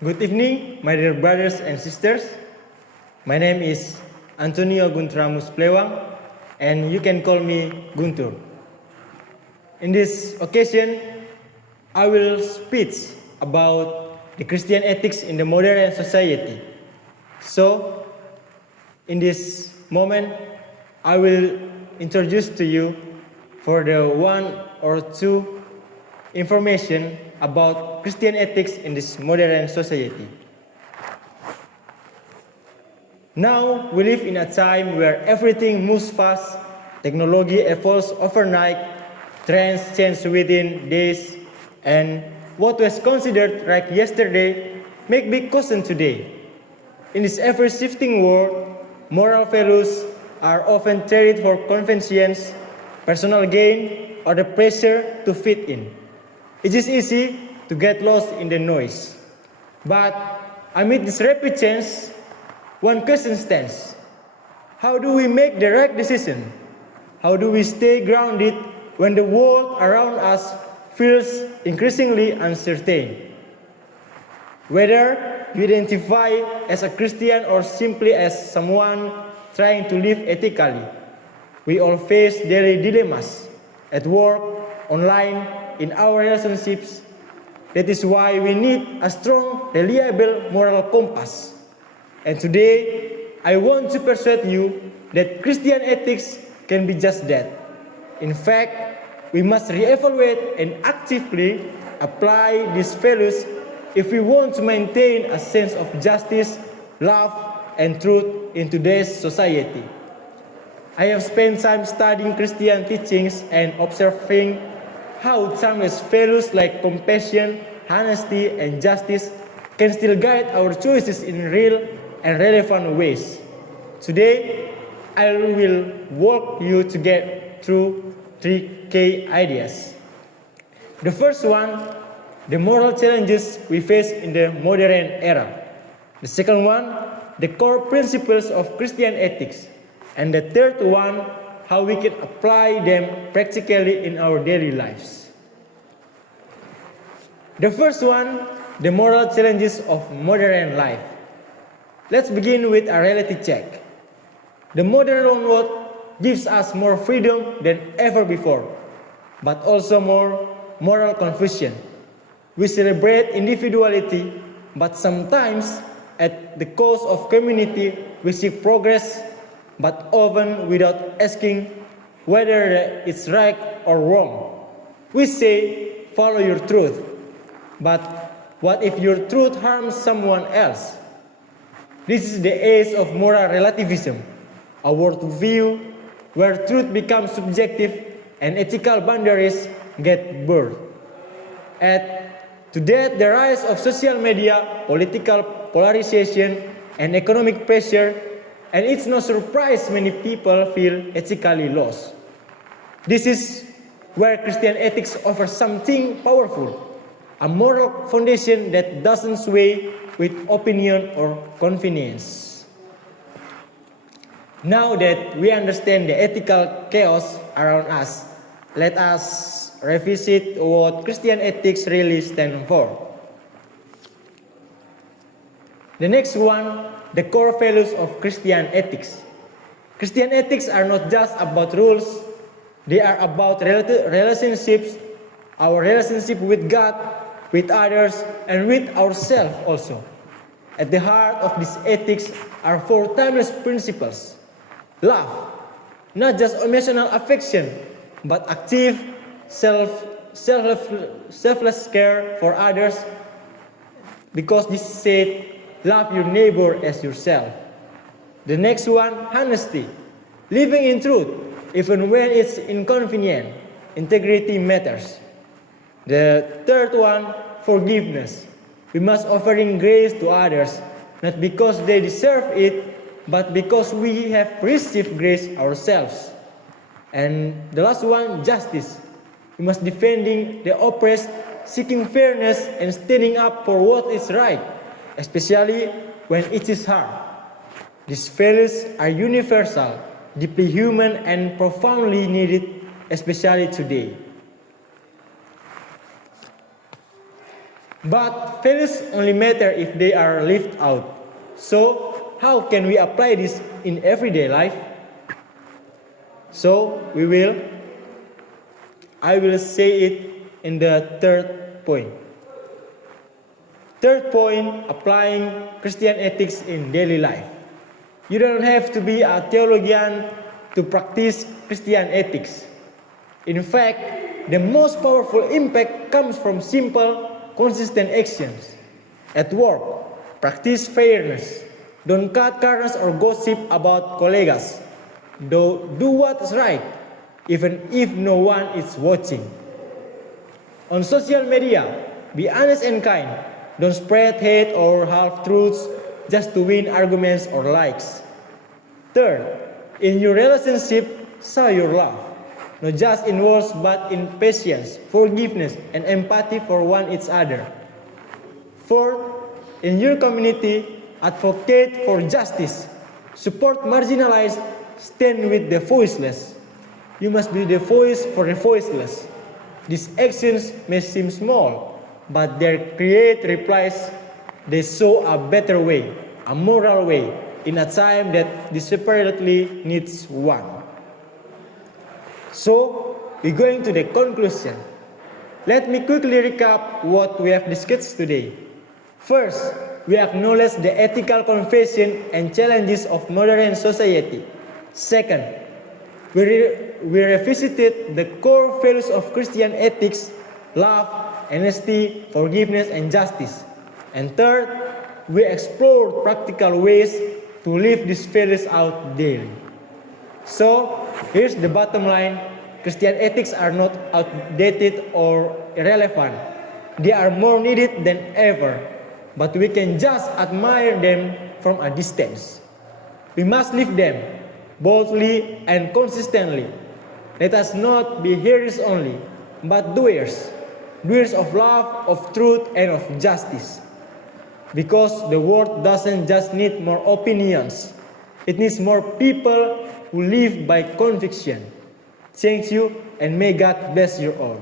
Good evening, my dear brothers and sisters. My name is Antonio Guntramus Plewang, and you can call me Guntur. In this occasion, I will speak about the Christian ethics in the modern society. So, in this moment, I will introduce to you for the one or two information about Christian ethics in this modern society. Now we live in a time where everything moves fast, technology evolves overnight, trends change within days, and what was considered right yesterday may be questioned today. In this ever-shifting world, moral values are often traded for convenience, personal gain, or the pressure to fit in. It is easy to get lost in the noise. But amid this rapid change, one question stands. How do we make the right decision? How do we stay grounded when the world around us feels increasingly uncertain? Whether you identify as a Christian or simply as someone trying to live ethically, we all face daily dilemmas at work, online, in our relationships. That is why we need a strong, reliable moral compass. And today, I want to persuade you that Christian ethics can be just that. In fact, we must reevaluate and actively apply these values if we want to maintain a sense of justice, love, and truth in today's society. I have spent time studying Christian teachings and observing how timeless values like compassion, honesty, and justice can still guide our choices in real and relevant ways. Today, I will walk you to get through 3 key ideas. The first one, the moral challenges we face in the modern era. The second one, the core principles of Christian ethics. And the third one, how we can apply them practically in our daily lives. The first one, the moral challenges of modern life. Let's begin with a reality check. The modern world gives us more freedom than ever before, but also more moral confusion. We celebrate individuality, but sometimes at the cost of community, we seek progress, but often without asking whether it's right or wrong. We say, follow your truth. But what if your truth harms someone else? This is the age of moral relativism, a worldview where truth becomes subjective and ethical boundaries get blurred. Add to that the rise of social media, political polarization, and economic pressure, and it's no surprise many people feel ethically lost. This is where Christian ethics offers something powerful, a moral foundation that doesn't sway with opinion or convenience. Now that we understand the ethical chaos around us, let us revisit what Christian ethics really stand for. The next one, the core values of Christian ethics. Christian ethics are not just about rules, they are about relationships, our relationship with God, with others, and with ourselves also. At the heart of these ethics are 4 timeless principles. Love, not just emotional affection, but active, selfless care for others, because this said, love your neighbor as yourself. The next one, honesty, living in truth, even when it's inconvenient. Integrity matters. The third one, forgiveness. We must offering grace to others, not because they deserve it, but because we have received grace ourselves. And the last one, justice. We must defending the oppressed, seeking fairness, and standing up for what is right, especially when it is hard. These values are universal, deeply human, and profoundly needed, especially today. But values only matter if they are lived out. So, how can we apply this in everyday life? So, I will say it in the third point. Third point, applying Christian ethics in daily life. You don't have to be a theologian to practice Christian ethics. In fact, the most powerful impact comes from simple, consistent actions. At work, practice fairness. Don't cut corners or gossip about colleagues. Do what's right, even if no one is watching. On social media, be honest and kind. Don't spread hate or half-truths just to win arguments or likes. Third, in your relationship, show your love. Not just in words but in patience, forgiveness, and empathy for one each other. Fourth, in your community, advocate for justice. Support marginalized, stand with the voiceless. You must be the voice for the voiceless. These actions may seem small, but they create replies. They show a better way, a moral way, in a time that desperately needs one. So, we're going to the conclusion. Let me quickly recap what we have discussed today. First, we acknowledge the ethical confession and challenges of modern society. Second, we revisited the core values of Christian ethics: love, honesty, forgiveness, and justice. And third, we explored practical ways to live these values out daily. So, here's the bottom line. Christian ethics are not outdated or irrelevant. They are more needed than ever, but we can just admire them from a distance. We must live them boldly and consistently. Let us not be hearers only, but doers. Doers of love, of truth, and of justice. Because the world doesn't just need more opinions. It needs more people who live by conviction. Thank you, and may God bless you all.